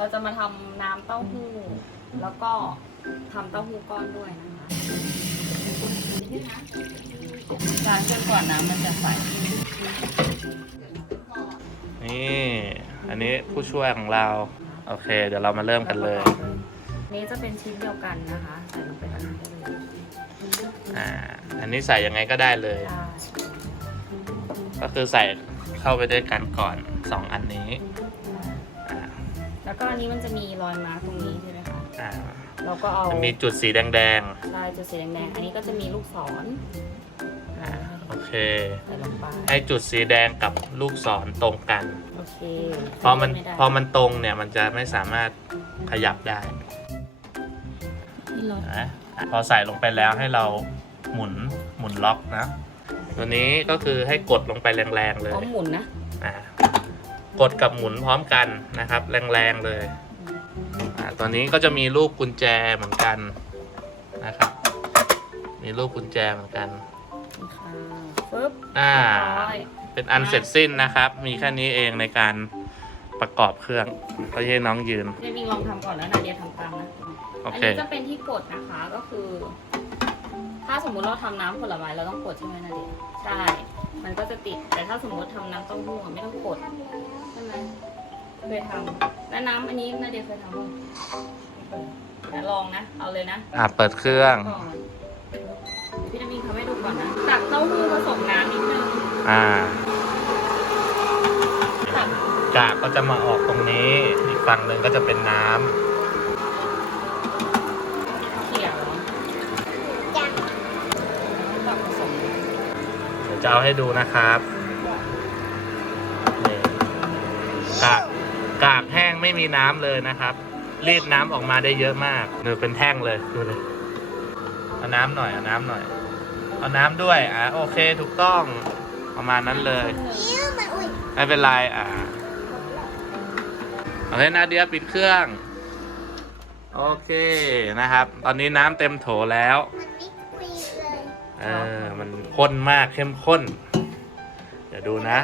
เราจะมาทำน้ำเต้าหู้ แล้วก็ทำเต้าหู้ก้อนด้วยนะคะล้างจนกว่าน้ำมันจะใส นี่ อันนี้ผู้ช่วยของเรา โอเค เดี๋ยวเรามาเริ่มกันเลย นี่จะเป็นชิ้นเดียวกันนะคะใส่ลงไปอันนี้ได้เลยอ่า อันนี้ใส่ยังไงก็ได้เลยได้ก็คือใส่เข้าไปด้วยกันก่อนสองอันนี้อ่าแล้ว ก็อันนี้มันจะมีรอยมาร์คตรงนี้ใช่ไหมคะอ่าเราก็เอาจะมีจุดสีแดงใช่จุดสีแดงๆ อันนี้ก็จะมีลูกศรๆอ่าโอเค ใส่ลงไปให้จุดสีแดงกับลูกศรตรงกัน โอเคพอมันไได้พอมันตรงเนี่ยมันจะไม่สามารถขยับได้นี่ลดนะพอใส่ลงไปแล้วให้เราหมุนหมุนล็อกนะ ตัวนี้ก็คือให้กดลงไปแรงๆเลพร้อย มหมุนนะอ่า กดกับหมุนพร้อมกันนะครับ แรงๆเลยอ่าตัวนี้ก็จะมีรูปกุญแจเหมือนกันนะครับ มีรูปกุญแจเหมือนกันนี่ค่ะปึ๊บอ่าร้อยเป็นอันเสร็จสิ้นนะครับ มีแค่นี้เองในการประกอบเครื่องก็ให้น้องยืนเดี๋ยวมิงลองทำก่อนแล้วนาเดียทำตามนะโออันเคนี้จะเป็นที่กดนะคะก็คือ ถ้าสมมุติเราทำน้ำผลไม้เราต้องกดใช่ไหมนาเดียใช่ มันก็จะติดแต่ถ้าสมมติทำน้ำเต้าหู้อะไม่ต้องกดใช่ไหมเคยทำแล้วน้ำอันนี้นาเดียเคยทำบ้างเดี๋ยวลองนะ เอาเลยนะอ่าเปิดเครื่อง ก่อนพี่นามิงทำให้ดูก่อนนะ ตักเต้าหู้ผสมน้ำนิดนึงอ่า ตักกากก็จะมาออกตรงนี้ อีกฝั่งหนึ่งก็จะเป็นน้ำเขี่ยเหรอตักผสม เดี๋ยวจะเอาให้ดูนะครับ ไม่มีน้ำเลยนะครับ รีดน้ำออกมาได้เยอะมากดูเป็นแท่งเลยดูเลยเอาน้ำหน่อยเอาน้ำหน่อย เอาน้ำด้วยอะโอเคถูกต้องประมาณนั้นเลยไม่เป็นไรอ่าโอเคนาเดียปิดเครื่อง โอเคนะครับ ตอนนี้น้ำเต็มโถแล้วเออมันข้นมากเข้มข้น เดี๋ยวดูนะ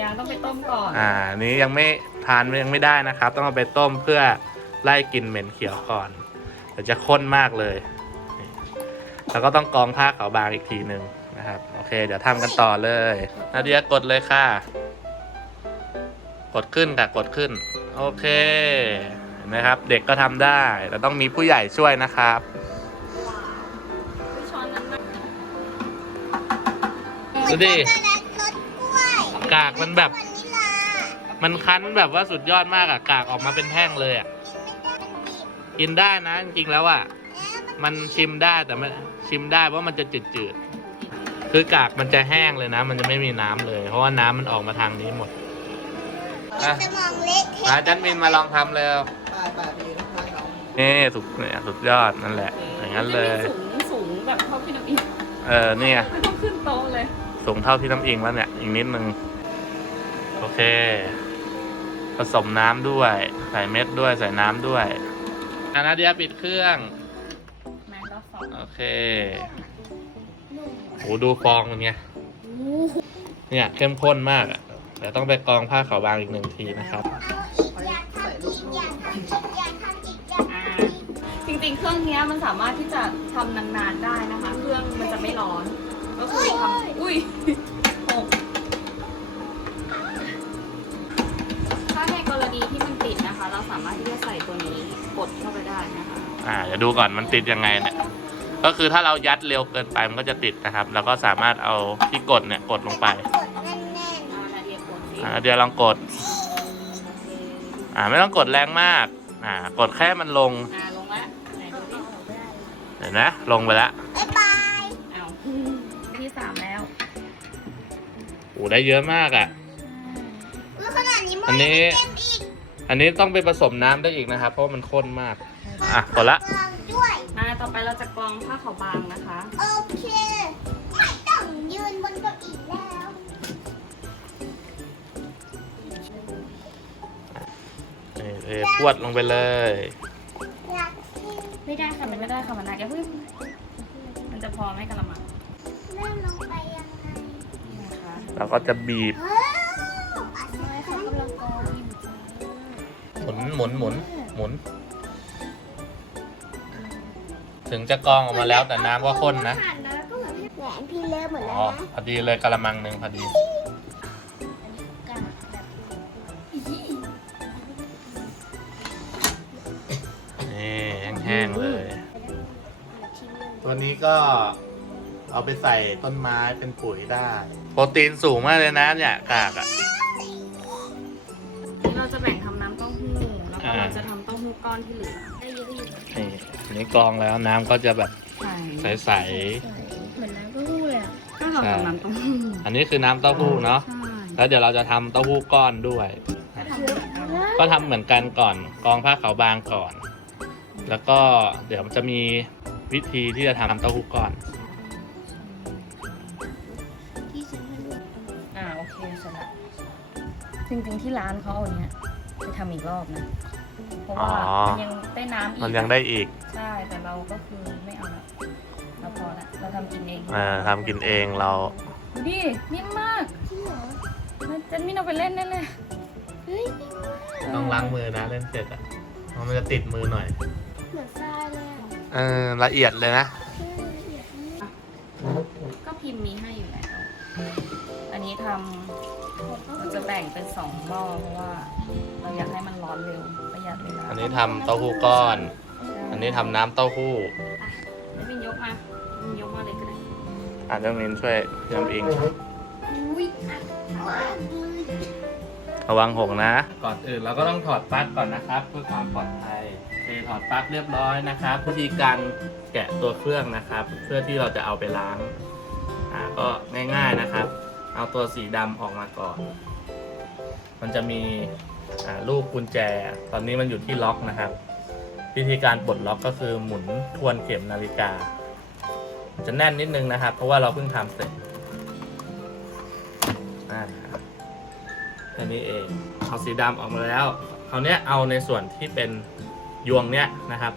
ยางต้องไปต้มก่อน อ่าอันนี้ยังไม่ทานยังไม่ได้นะครับ ต้องเอาไปต้มเพื่อไล่กลิ่นเหม็นเขียวก่อนเดี๋ยวจะข้นมากเลยนี่แล้วก็ต้องกรองผ้าขาวบางอีกทีหนึ่งนะครับ โอเค เดี๋ยวทำกันต่อเลยนาเดียกดเลยค่ะ กดขึ้นค่ะกดขึ้น โอเคเห็นไหมครับ เด็กก็ทำได้ แต่ต้องมีผู้ใหญ่ช่วยนะครับช้อนนั้นนะดูดิกากมันแบบ มันคั้นแบบว่าสุดยอดมากอะกากออกมาเป็นแท่งเลยอะกินได้นะจริงๆแล้วอะมันชิมได้แต่ไม่ชิมได้เพราะมันจะจืดๆคือกากมันจะแห้งเลยนะ มันจะไม่มีน้ำเลย เพราะว่าน้ำมันออกมาทางนี้หมดอะสมองเละเทะมาจันมินมาลองทำเร็วปลายปลายปีนะคะน้องนี่สุดเนี่ยสุดยอดนั่นแหละ อย่างนั้นเลยสูงสูงแบบเท่าพี่น้ำอิงเออเนี่ยไม่ต้องขึ้นโต๊ะเลยสูงเท่าพี่น้ำอิงแล้วเนี่ยอีกนิดนึง โอเค ผสมน้ำด้วย ใส่เม็ดด้วยใส่น้ำด้วยอานาเดียปิดเครื่องแม่ก็สองโอเคโหดูฟองมันเนี่ยเนี่ยเข้มข้นมากอะแต่ต้องไปกรองผ้าขาวบางอีกหนึ่งทีนะครับอยากทำอีกอยากทำอีกอยากทำอีกอยากอ่าจริงๆ เครื่องเนี้ยมันสามารถที่จะทำนานๆได้นะคะ เครื่องมันจะไม่ร้อน ก็คือทำอุ้ย สามารถที่จะใส่ตัวนี้กดเข้าไปได้นะคะอ่าเดี๋ยวดูก่อนมันติดยังไงเนี่ย ก็คือถ้าเรายัดเร็วเกินไปมันก็จะติดนะครับ แล้วก็สามารถเอาที่กดเนี่ยกดลงไป กดแน่นเอานาเดียกดสิอ่าเดี๋ยวลองกด อ่าไม่ต้องกดแรงมาก อ่ากดแค่มันลง อ่าลงละไหนดูดิเห็นไหมลงไปแล้วๆบ๊ายบายเอาที่สามแล้วโอ้ได้เยอะมากอะแล้วขนาดนี้มัอันนี้ เต็มอีก อันนี้ต้องไปผสมน้ำได้อีกนะครับ เพราะว่ามันข้นมาก อะกดละวางด้วย อ่าต่อไปเราจะกรองผ้าขาวบางนะคะ โอเค ไม่ต้องยืนบนเก้าอี้แล้วนี่เทพวดลงไปเลย อยากกินไม่ได้ค่ะมันไม่ได้ค่ะมันหนักอย่าเพิ่งมันจะพอไหมกะละมังเริ่มลงไปยังไงนี่นะคะ เราก็จะบีบว้า หมุนหมุนหมุนหมุน ถึงจะกรองออกมาแล้วแต่น้ำก็ข้นนะ หั่แล้วก็เหมือนแหวนพี่เลิฟหมดอ๋แล้อวนะพอดีเลยกระมังหนึ่งพอดี นี่แห้งๆเลย ตัวนี้ก็เอาไปใส่ต้นไม้เป็นปุ๋ยได้ โปรตีนสูงมากเลยนะเนี่ยกากอะำเต้าหู้ก้อนที่เหลือนี่อันนี้กรองแล้วน้ำก็จะแบบใส่ใสเหมือนน้ำเต้าหู้เลยอะก็เราทำน้ำเต้าหู้ๆอันนี้คือน้ำเต้าหู้เนาะใช่แล้วเดี๋ยวเราจะทำเต้าหู้ก้อนด้วย ก็ทำเหมือนกันก่อนกรองผ้าขาวบางก่อน แล้วก็เดี๋ยวมันจะมีวิธีที่จะทำเต้าหู้ก้อนอ่าโอเคเสร็จละจริงๆที่ร้านเขาเอาเนี้ยไปทำอีกรอบนะ เพราะว่าอ๋อ มันยังได้น้ำอีกมันยังได้อีกใช่แต่เราก็คือไม่เอาละเราพอละเราทำกินเองเอ่อทำกินเองเราดูดินิ่มมากจริงเหรอเจนมินเอาไปเล่นได้เลยเฮ้ยต้องล้างมือนะเล่นเสร็จอะเพราะมันจะติดมือหน่อย เหมือนทรายเลยอะเออละเอียดเลยนะ เออละเอียดมากก็พิมพ์มีให้อยู่แล้วอันนี้ทำเราจะแบ่งเป็นสองหม้อเพราะว่า เราอยากให้มันร้อนเร็ว ประหยัดเวลาอันนี้ทำเต้าหู้ก้อน อันนี้ทำน้ำเต้าหู้แล้วมินยกมามินยกมาเลยก็ได้อะเดี๋ยวมินช่วยยำอิงอุ้ยอัดมากเลยระวังหกนะ ก่อนอื่นเราก็ต้องถอดปลั๊กก่อนนะครับ เพื่อความปลอดภัยโอเคถอดปลั๊กเรียบร้อยนะครับวิธีการแกะตัวเครื่องนะครับ เพื่อที่เราจะเอาไปล้างอ่าก็ง่าย ๆนะครับ เอาตัวสีดำออกมาก่อน มันจะมี อ่ารูปกุญแจ ตอนนี้มันอยู่ที่ล็อกนะครับ วิธีการปลดล็อกก็คือหมุนทวนเข็มนาฬิกา จะแน่นนิดนึงนะครับ เพราะว่าเราเพิ่งทำเสร็จอ่าแค่นี้เองเอาสีดำออกมาแล้วคราวนี้เอาในส่วนที่เป็นยวงเนี้ยนะครับ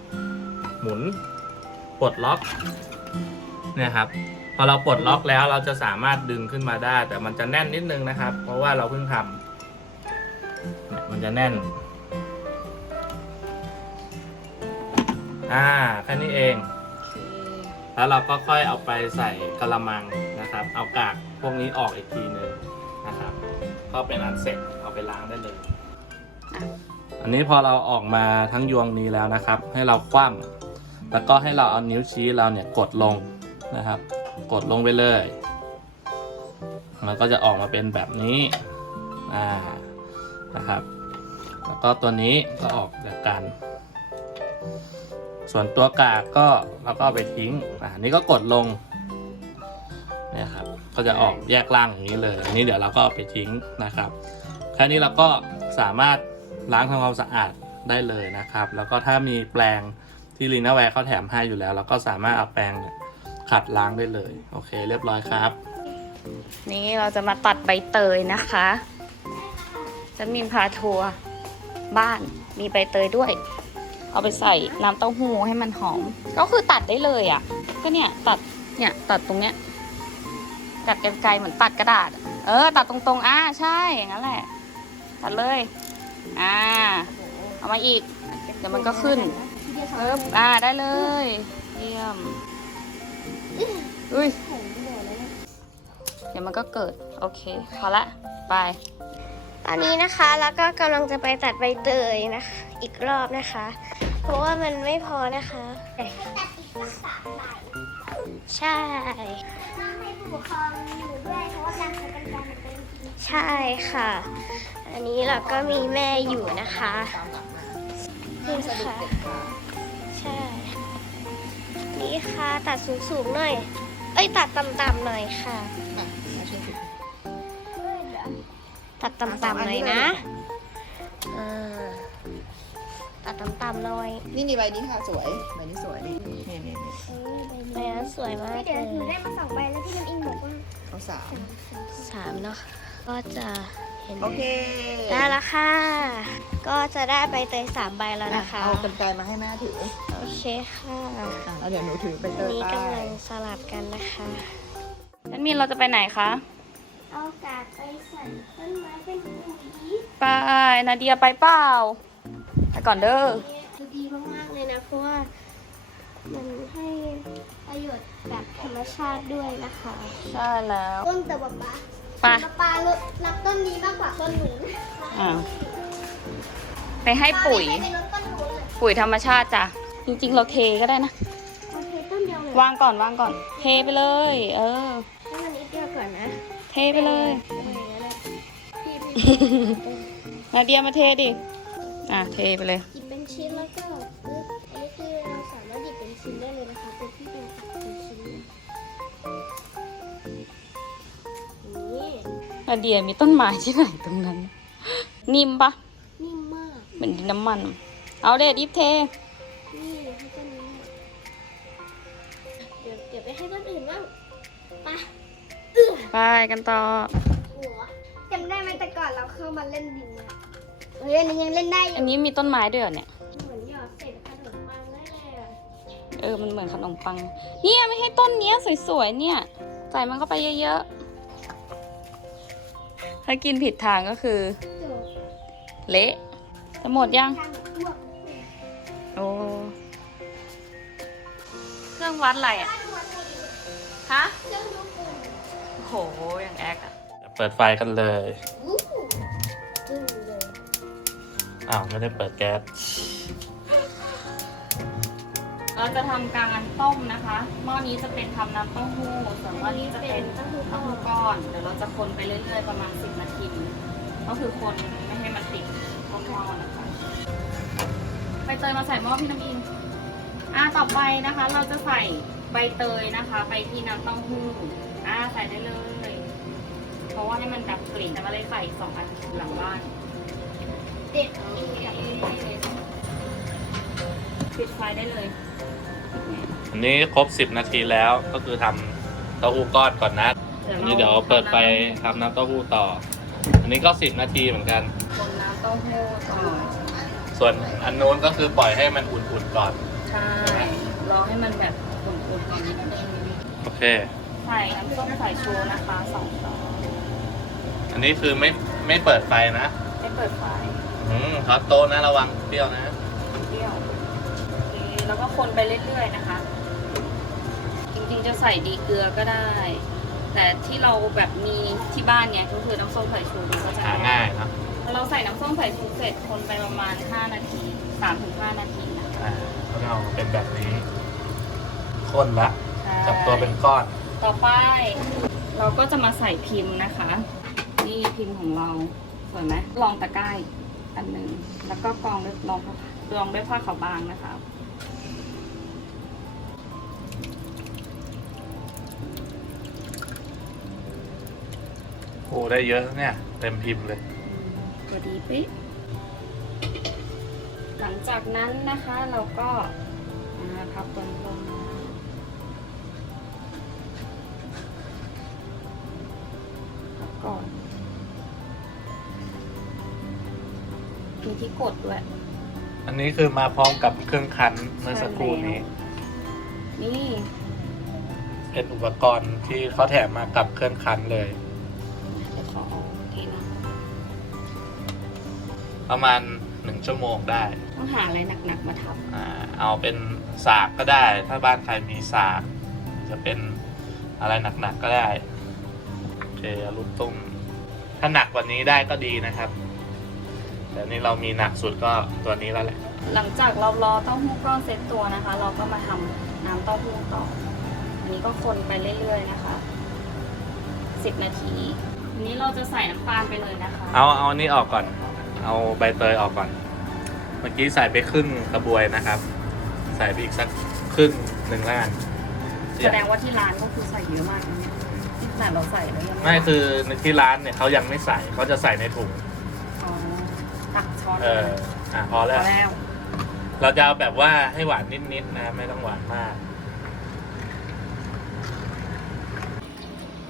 หมุนปลดล็อกเนี่ยครับพอเราปลดล็อกแล้วเราจะสามารถดึงขึ้นมาได้ แต่มันจะแน่นนิดนึงนะครับ เพราะว่าเราเพิ่งทำ มันจะแน่น อ่าแค่นี้เอง แล้วเราก็ค่อยเอาไปใส่กระมังนะครับ เอากากพวกนี้ออกอีกทีหนึ่งนะครับ ก็เป็นอันเสร็จเอาไปล้างได้เลย อันนี้พอเราออกมาทั้งยวงนี้แล้วนะครับ ให้เราคว่ำแล้วก็ให้เราเอานิ้วชี้เราเนี่ยกดลงนะครับ กดลงไปเลยมันก็จะออกมาเป็นแบบนี้ อ่า นะครับ แล้วก็ตัวนี้ก็ออกจากกัน ส่วนตัวกากก็เราก็เอาไปทิ้งอ่านี่ก็กดลงนี่ครับก็จะออกแยกล่างอย่างนี้เลยอันนี้เดี๋ยวเราก็เอาไปทิ้งนะครับแค่นี้เราก็สามารถล้างทำความสะอาดได้เลยนะครับ แล้วก็ถ้ามีแปรงที่ลีน่าแวร์เขาแถมให้อยู่แล้ว เราก็สามารถเอาแปรงขัดล้างได้เลย โอเค เรียบร้อยครับ นี่เราจะมาตัดใบเตยนะคะ จะมีพาทัวร์บ้านมีใบเตยด้วย เอาไปใส่น้ำเต้าหู้ให้มันหอม ก็คือตัดได้เลยอะ่ะ ก็เนี่ยตัดเนี่ยตัดตรงเนี้ยตัดกันไกลเหมือนตัดกระดาษอะเออ ตัดตรงๆอ่าใช่อย่างนั้นแหละ ตัดเลย อ่า เอามาอีก เดี๋ยวมันก็ขึ้นเอออ่าได้เลย เยี่ยมอุ้ยเดี๋ยวมันก็เกิด โอเคพอละ ไป ตอนนี้นะคะแล้วก็กำลังจะไปตัดใบเตยนะคะ อีกรอบนะคะ เพราะว่ามันไม่พอนะคะใช่ให้ผู้ปกครองอยู่ด้วยเพราะว่าการใช้กันไกรมันเป็นใช่ค่ะ อันนี้เราก็มีแม่อยู่นะคะนี่ค่ะใช่ นี่ค่ะตัดสูงๆหน่อย เอ้ยตัดต่ำๆหน่อยค่ะ ตัดต่ำๆหน่อยนะอ่าตัดต่ำๆหน่อยนี่นี่ใบนี้ค่ะสวยใบนี้สวยนี่นี่นี่นี่ใบนั้นสวยมากเลยเดี๋ยวหนูได้มาสองใบแล้วพี่น้ำอิงบอกว่าเขาสามสามเนาะก็จะเห็นโอเคได้แล้วค่ะ ก็จะได้ใบเตยสามใบแล้วอะนะคะ เอากันไกลมาให้แม่ถือโอเคค่ะอะแล้วเดี๋ยวหนูถือไปเตอันยนี้ใต้กำลังสลับกันนะคะนันมีนเราจะไปไหนคะ เอากากไปใส่ต้นไม้เป็นปุ๋ยไปนาเดียไปเปล่าไปก่อนเด้อ คือดีมากๆเลยนะ เพราะว่ามันให้ประโยชน์แบบธรรมชาติด้วยนะคะ ใช่แล้ว ต้นแต่ป๊าป๊าไปป๊าป๊ารักต้นนี้มากกว่าต้นหนูอ่าไปให้ปุ๋ยป๊าไม่เคไปรดต้นหนูเลยปุ๋ยธรรมชาติจ้ะ จริงๆ เราเทก็ได้นะ โอเคต้นเดียวเลยวางก่อนวางก่อน เทไปเลย เออ เทไปเลยเอออย่างนั้นแหละพี่พี่นาเดียมาเทดิ อะเทไปเลยหยิบเป็นชิ้นแล้วก็ปึ๊บอันนี้คือเราสามารถหยิบเป็นชิ้นได้เลยนะคะเป็นที่เป็นเป็นชิ้นนี่นาเดียมีต้นไม้ที่ไหนตรงนั้น นิ่มปะนิ่มมากเหมือนดินน้ำมัน เอาเด็ดยิบเทนี่ให้ต้นนี้เดี๋ยวเดี๋ยวไปให้ต้นอื่นบ้างไป ไปกันต่อ หัวจำได้ไหมแต่ก่อนเราเข้ามาเล่นดินเนี่ยเฮ้ยอันนี้ยังเล่นได้อยู่อันนี้มีต้นไม้ด้วยเหรอเนี่ย เหมือนหยอดเศษขนมปังได้เลยอะเออ มันเหมือนขนมปัง เนี่ยไม่ให้ต้นเนี้ยสวยๆ เนี่ย ใส่มันเข้าไปเยอะๆ ถ้ากินผิดทางก็คือโจเละจะหมดยัง ทางอ้วกโอ้ เครื่องวัดอะไรอะ ฮะ เครื่องดูฝุ่น โหอย่างแอคอะเปิดไฟกันเลยอู้จึ้งเลยอ้าวไม่ได้เปิดแก๊สเราจะทำการต้มนะคะ หม้อนี้จะเป็นทำน้ำเต้าหู้ส่วนหม้อนี้จะเป็นเต้าหู้เต้าหู้ก้อน เดี๋ยวเราจะคนไปเรื่อยๆประมาณ 10 นาที ก็คือคนไม่ให้มันติดก้นหม้อนะคะใบเตยมาใส่หม้อพี่น้ำอิงอ่าต่อไปนะคะ เราจะใส่ใบเตยนะคะ ไปที่น้ำเต้าหู้อ่า ใส่ได้เลย เพราะว่าให้มันดับกลิ่นแต่มาเลยใส่สองอันหลังบ้านเด็ดโอเคปิดไฟได้เลยอันนี้ครบ 10 นาทีแล้วก็คือทำเต้าหู้ก้อนก่อนนะอันนี้เดี๋ยวเปิดไฟทำน้ำเต้าหู้ต่อ อันนี้ก็ 10 นาทีเหมือนกัน คนน้ำเต้าหู้ต่อ ส่วนอันนู้นก็คือปล่อยให้มันอุ่นๆก่อน ใช่ รอให้มันแบบอุ่นๆก่อนนิดนึงโอเค ใส่น้ำส้มสายชูนะคะสองช้อนอันนี้คือไม่ไม่เปิดไฟนะให้เปิดไฟอืมท็อตโต๊ะนะระวังเปรี้ยวนะเปรี้ยวโอเคแล้วก็คนไปเรื่อยๆนะคะ จริงๆจะใส่ดีเกลือก็ได้ แต่ที่เราแบบมีที่บ้านเนี่ยก็คือน้ำส้มสายชูมันก็จะหาง่ายเนอะเราใส่น้ำส้มสายชูเสร็จคนไปประมาณ 5 นาที3-5นาทีนะคะอ่าก็จะออกมาเป็นแบบนี้ข้นละใช่จับตัวเป็นก้อน ต่อไป เราก็จะมาใส่พิมพ์นะคะ นี่พิมพ์ของเราสวยไหมรองตะกร้ายอันหนึ่งแล้วก็กรองด้วยรองรองด้วยผ้าขาวบางนะคะโอ้ได้เยอะเนี่ยเต็มพิมพ์เลยพอดีปิ๊หลังจากนั้นนะคะเราก็อ่าพับตัวนี้ลง ที่กดด้วย อันนี้คือมาพร้อมกับเครื่องคั้นเมื่อสักครู่นี้ นี่เป็นอุปกรณ์ที่เขาแถมมากับเครื่องคั้นเลย เดี๋ยวขอเอาทีนะประมาณหนึ่งชั่วโมงได้ ต้องหาอะไรหนักๆมาทับอ่าเอาเป็นสากก็ได้ ถ้าบ้านใครมีสาก จะเป็นอะไรหนักๆก็ได้ โอเคเอาลูกตุ้มถ้าหนักกว่านี้ได้ก็ดีนะครับ แต่นี่เรามีหนักสุดก็ตัวนี้แล้วแหละ หลังจากเรารอเต้าหู้ก้อนเซตตัวนะคะ เราก็มาทำน้ำเต้าหู้ต่อ อันนี้ก็คนไปเรื่อยๆนะคะ 10 นาทีอันนี้เราจะใส่น้ำตาลไปเลยนะคะเอาเอาอันนี้ออกก่อน เอาใบเตยออกก่อน เมื่อกี้ใส่ไปครึ่งกระบวยนะครับ ใส่ไปอีกสักครึ่งหนึ่งแล้วกันแสดงว่าที่ร้านก็คือใส่เยอะมากนะเนี่ยที่ขนาดเราใส่แล้วยังไม่คือในที่ร้านเนี่ยเขายังไม่ใส่เขาจะใส่ในถุงอ๋อ ตักช้อนเอออะพอพแล้วอแล้วเราจะเอาแบบว่าให้หวานนิดๆนะไม่ต้องหวานมาก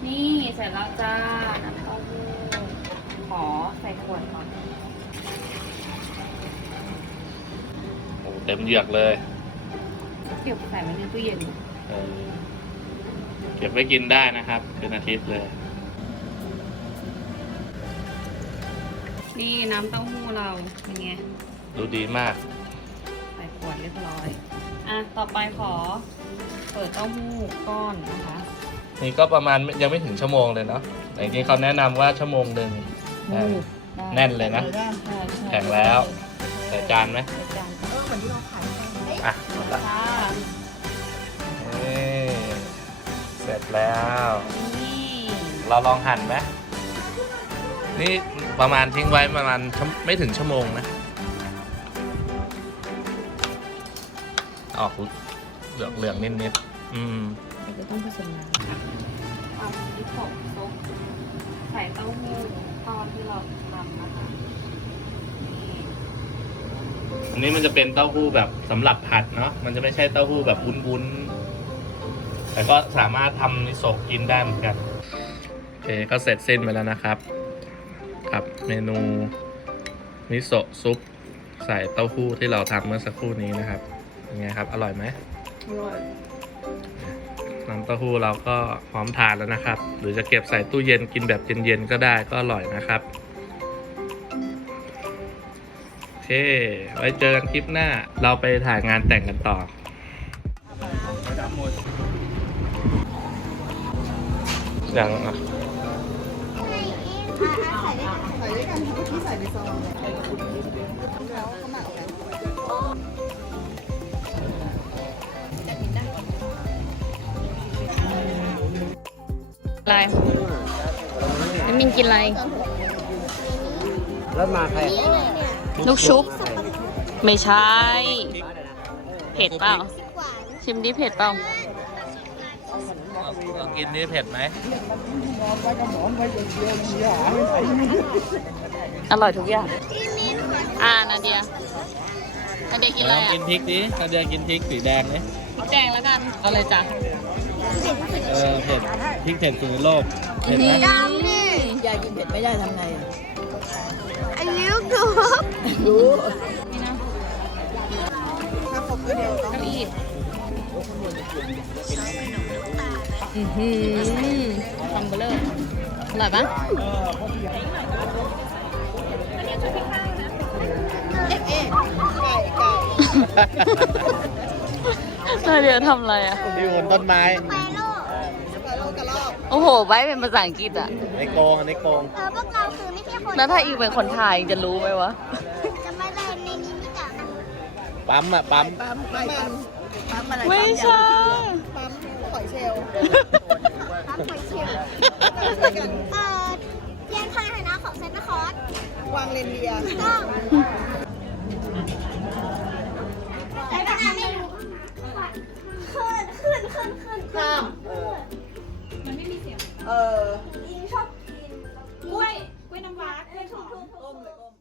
นี่เสร็จแล้วจ้าน้ำเต้าหู้ขอใส่ขวดก่อนโอ้เต็มเหยือกเลยเก็บใส่ไว้ในตู้เย็น เออเก็บไว้กินได้นะครับเป็นอาทิตย์เลย นี่น้ำเต้าหู้เราเป็นไงดูดีมาก ใส่ขวดเรียบร้อย อะ ต่อไปขอ เปิดเต้าหู้ก้อนนะคะ นี่ก็ประมาณยังไม่ถึงชั่วโมงเลยเนาะแต่จริงๆเขาแนะนำว่าชั่วโมงหนึ่งอ่าแน่นเลยนะ ใช่ใช่แข็งแล้ว ใส่จานไหมใส่จานเออเหมือนที่เราขายให้อะหมดละค่ะนี่เสร็จแล้ว นี่ เราลองหั่นไหม นี่ประมาณทิ้งไว้ประมาณชั่วไม่ถึงชั่วโมงนะ ออกเหลืองเหลืองๆนิดๆอืมเราจะต้องผสมน้ำค่ะเอาดิบกซุปใส่เต้าหู้ก้อนที่เราทำนะคะนี่อันนี้มันจะเป็นเต้าหู้แบบสำหรับผัดเนาะ มันจะไม่ใช่เต้าหู้แบบวุ้นๆ แต่ก็สามารถทำมิโซะกินได้เหมือนกัน โอเค ก็เสร็จสิ้นไปแล้วนะครับ กับเมนูมิโซะซุปใส่เต้าหู้ที่เราทำเมื่อสักครู่นี้นะครับเป็นไงครับ อร่อยไหมอร่อยน้ำเต้าหู้เราก็พร้อมทานแล้วนะครับ หรือจะเก็บใส่ตู้เย็นกินแบบเย็นๆก็ได้ก็อร่อยนะครับโอเค ไว้เจอกันคลิปหน้าเราไปถ่ายงานแต่งกันต่ออย่างอะ ใส่ด้วยกันค่ะเมื่อกี้ ในซองเนี่ยแล้วเขาหมักกันอะไรน้ำมินกินอะไร แล้วมาใครลูกชุบ ไม่ใช่ เผ็ดเปล่า ชิมดิเผ็ดเปล่าเรากินนี่เผ็ดไหม อร่อยทุกอย่าง อ่านาเดียนาเดียกินอะไรลองอะกินพริกดินาเดียกินพริกสีแดงไหมพริกแดงแล้วกัน เอาเลยจ้ะ เออเผ็ดพริกเผ็ดสุดในโลกเผ็ดไหมดำนี่ยายกินเผ็ดไม่ได้ทำไงอะอันนี้ลูกดูรู้นี่นะถ้าครบก็เดียวต้องเก้าอี้อือหือทำเบลออร่อยปะ เอ๊ะเอ๊ะไก่ไก่นาเดียทำอะไรอะอยู่บนต้นไม้ไปโลกไก่โลกระรอกโอ้โหใบเป็นภาษาอังกฤษอะ ในกรงในกรงเออพวกเราคือไม่ใช่คนแล้วถ้าอีกเป็นคนไทยจะรู้ไหมวะ จะไม่ได้ในนี้มิจานะปั๊มอะปั๊มปั๊มไม่ปั๊มปั๊มอะไรไม่ใช่ ปั๊มหอยเชลล์ปั๊มหอยเชลล์ช่วยกันเออเรียนพาหนะของเซนต์คอร์ส วางเลนเดียแต่ก็ไม่รู้ขึ้นขึ้นขึ้นขึ้นข้ามมันไม่มีเสียง เอออินชอบกินกล้วยกล้วยน้ำว้ากล้วยทอดมเลย